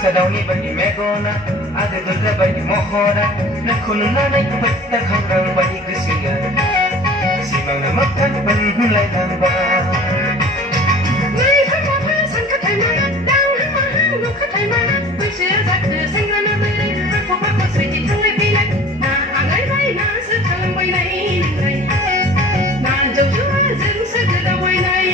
Sadawni bagi megona, ada gerda bagi mohona, nakununa naik peta kangrang bagi kesian. Simang makan penlai lamba. Nay hang ma sang ka thai ma, dang hang ma hang lu ka thai ma, bai sia zat de sang ra na mai lai, ko pa ko sai ti thang lai bai lai, na angai bai na sa thang bai lai lai, na jau ju zeng sa de da bai lai.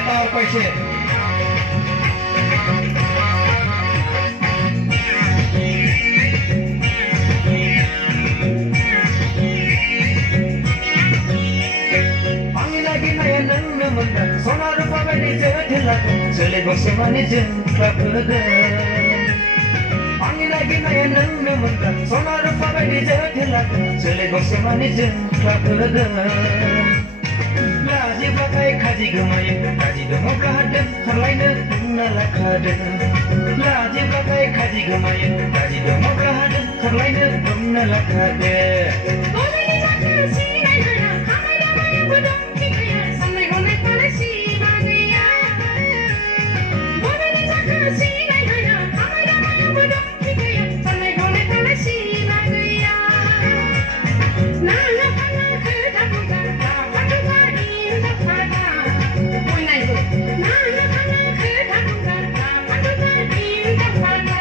Tawar paise. Angin lagi naya nang namanda, sona rupa bani jadila, sele gose mani jengka pega. Angin lagi naya nang namanda, sona rupa bani jadila, sele gose mani jengka pega. Laji bakai kaji gemai, kaji demo bladen, harlaina nala kaden. Laji bakai kaji gemai, kaji demo bladen, harlaina nala kaden. Boleh dijaga si nai haya, kamai damai budong kikaya, samai honai pale si bagaya. Boleh dijaga si nai haya, kamai damai budong kikaya, samai honai pale si bagaya. Nana kana kerja bukan, apa tu bagi indah pada. Oi nai tu, nana kana kerja bukan, apa tu bagi indah pada.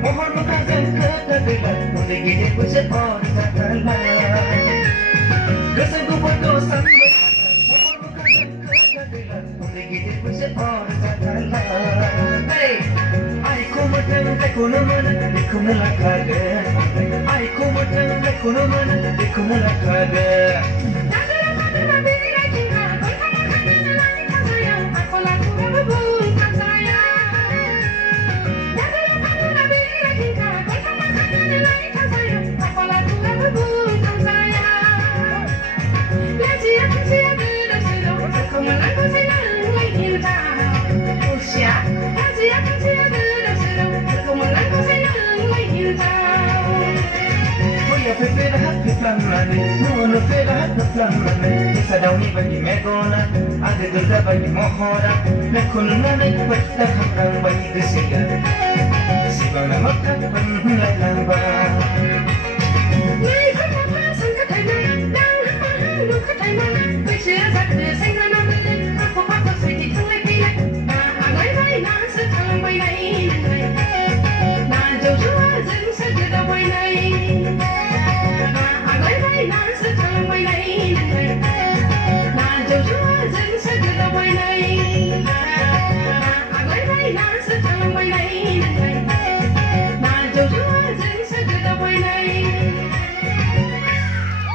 Mohon bukakan kegagalan, mulai gini pun seorang katalah. Kesengguh berdosa, mohon bukakan kegagalan, mulai gini pun seorang katalah. Hey, aku matang, aku nama, aku melakaga. Aku matang, aku nama, aku melakaga. Sadawni bagi megona, ada gerda bagi mohona, nakununa naik peta kangrang bagi kesian. Simang makan penlai lamba.